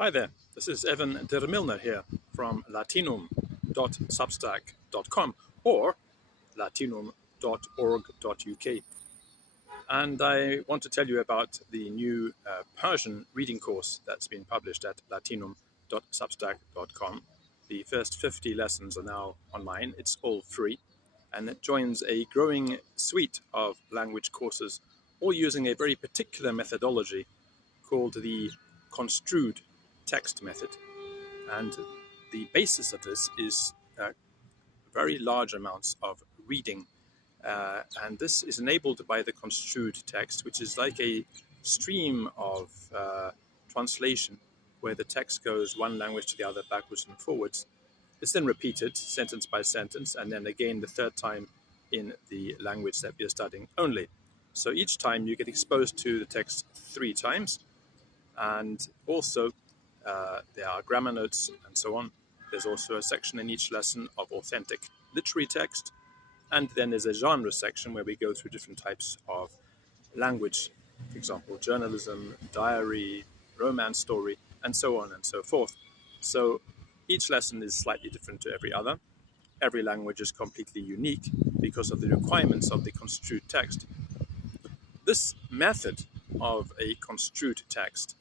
Hi there, this is Evan der Milner here from latinum.substack.com or latinum.org.uk. And I want to tell you about the new Persian reading course that's been published at latinum.substack.com. The first 50 lessons are now online, it's all free, and it joins a growing suite of language courses, all using a very particular methodology called the construed text method. And the basis of this is very large amounts of reading. And this is enabled by the construed text, which is like a stream of translation where the text goes one language to the other, backwards and forwards. It's then repeated sentence by sentence, and then again the third time in the language that we are studying only. So each time you get exposed to the text 3 times, and also there are grammar notes and so on. There's also a section in each lesson of authentic literary text, and then there's a genre section where we go through different types of language, for example, journalism, diary, romance story, and so on and so forth. So each lesson is slightly different to every other. Every language is completely unique because of the requirements of the construed text. This method of a construed text,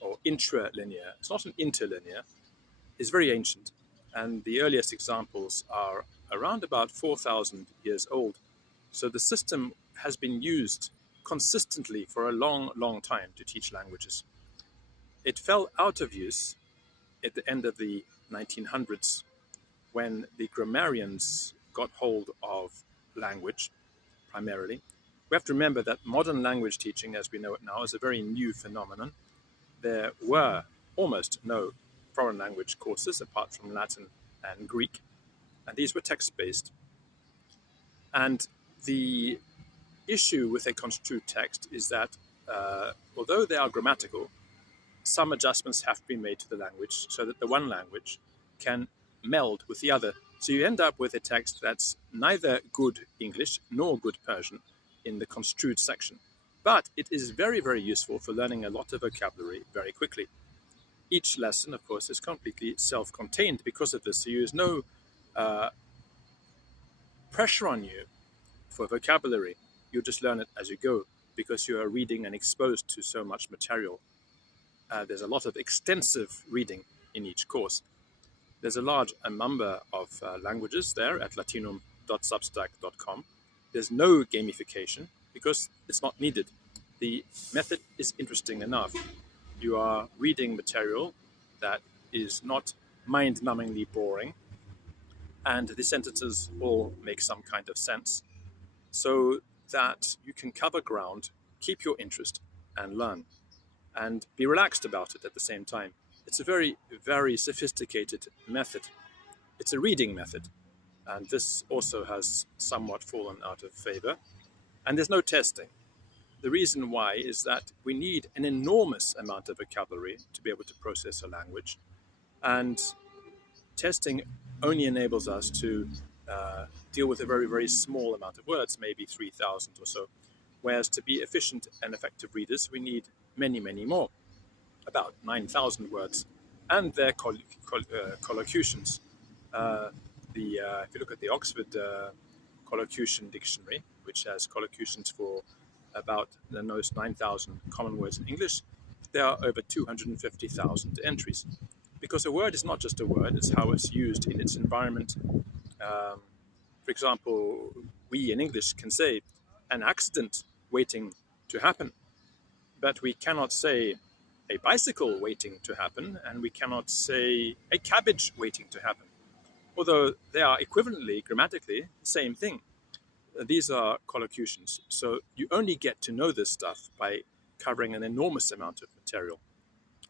or intralinear, it's not an interlinear, is very ancient. And the earliest examples are around about 4,000 years old. So the system has been used consistently for a long, long time to teach languages. It fell out of use at the end of the 1900s when the grammarians got hold of language primarily. We have to remember that modern language teaching, as we know it now, is a very new phenomenon. There were almost no foreign language courses apart from Latin and Greek, and these were text-based. And the issue with a construed text is that although they are grammatical, some adjustments have to be made to the language so that the one language can meld with the other. So you end up with a text that's neither good English nor good Persian in the construed section. But it is very, very useful for learning a lot of vocabulary very quickly. Each lesson, of course, is completely self-contained because of this. So there's no pressure on you for vocabulary. You just learn it as you go because you are reading and exposed to so much material. There's a lot of extensive reading in each course. There's a large number of languages there at latinum.substack.com. There's no gamification because it's not needed. The method is interesting enough. You are reading material that is not mind-numbingly boring, and the sentences all make some kind of sense, so that you can cover ground, keep your interest, and learn, and be relaxed about it at the same time. It's a very, very sophisticated method. It's a reading method, and this also has somewhat fallen out of favor. And there's no testing. The reason why is that we need an enormous amount of vocabulary to be able to process a language, and testing only enables us to deal with a very, very small amount of words, maybe 3,000 or so, whereas to be efficient and effective readers, we need many, many more, about 9,000 words, and their collocutions. If you look at the Oxford Collocution Dictionary, which has collocutions for about the most 9,000 common words in English, there are over 250,000 entries. Because a word is not just a word, it's how it's used in its environment. For example, we in English can say an accident waiting to happen, but we cannot say a bicycle waiting to happen, and we cannot say a cabbage waiting to happen, although they are equivalently, grammatically, the same thing. These are collocutions, so you only get to know this stuff by covering an enormous amount of material,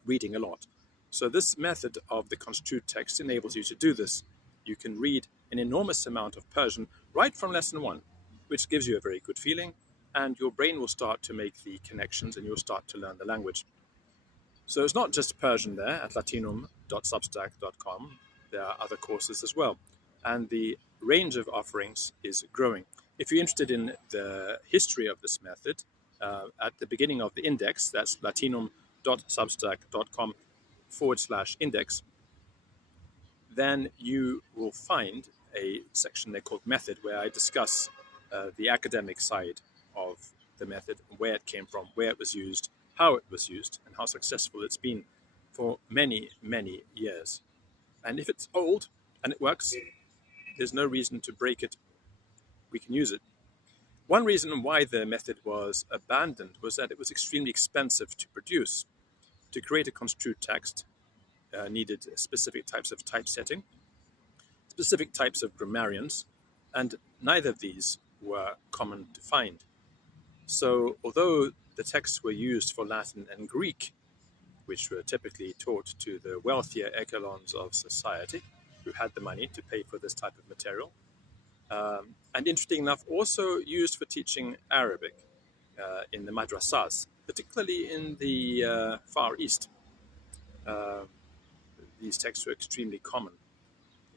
reading a lot. So this method of the construed text enables you to do this. You can read an enormous amount of Persian right from lesson 1, which gives you a very good feeling, and your brain will start to make the connections and you'll start to learn the language. So it's not just Persian there at latinum.substack.com. There are other courses as well, and the range of offerings is growing. If you're interested in the history of this method, at the beginning of the index, that's latinum.substack.com, /index, then you will find a section there called Method, where I discuss the academic side of the method, where it came from, where it was used, how it was used, and how successful it's been for many, many years. And if it's old and it works, there's no reason to break it. We can use it. One reason why the method was abandoned was that it was extremely expensive to produce. To create a construed text needed specific types of typesetting, specific types of grammarians, and neither of these were common to find. So although the texts were used for Latin and Greek, which were typically taught to the wealthier echelons of society, who had the money to pay for this type of material, and interesting enough, also used for teaching Arabic in the madrasas, particularly in the Far East. These texts were extremely common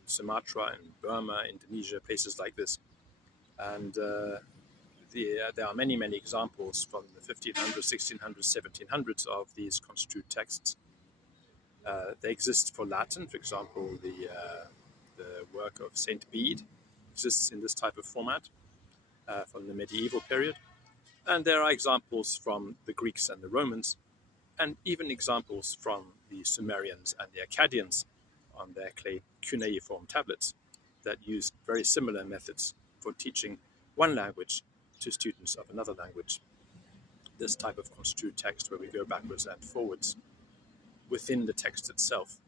in Sumatra and Burma, Indonesia, places like this. And there are many, many examples from the 1500s, 1600s, 1700s of these construed texts. They exist for Latin, for example, the work of Saint Bede exists in this type of format from the medieval period. And there are examples from the Greeks and the Romans, and even examples from the Sumerians and the Akkadians on their clay cuneiform tablets that use very similar methods for teaching one language to students of another language. This type of construed text where we go backwards and forwards within the text itself,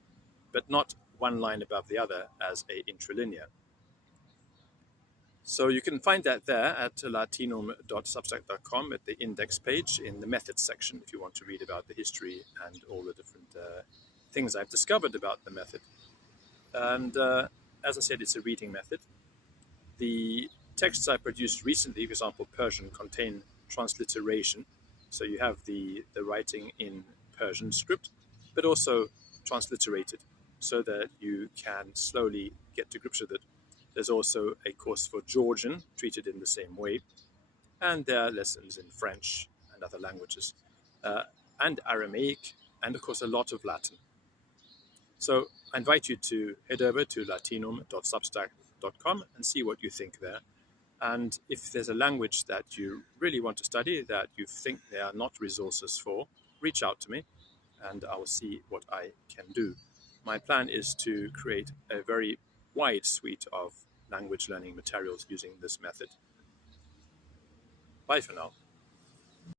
but not one line above the other as a intralinear. So you can find that there at latinum.substack.com at the index page in the methods section if you want to read about the history and all the different things I've discovered about the method. And as I said, it's a reading method. The texts I produced recently, for example, Persian, contain transliteration. So you have the writing in Persian script, but also transliterated so that you can slowly get to grips with it. There's also a course for Georgian, treated in the same way. And there are lessons in French and other languages, and Aramaic, and of course a lot of Latin. So I invite you to head over to latinum.substack.com and see what you think there. And if there's a language that you really want to study that you think there are not resources for, reach out to me and I will see what I can do. My plan is to create a very wide suite of language learning materials using this method. Bye for now.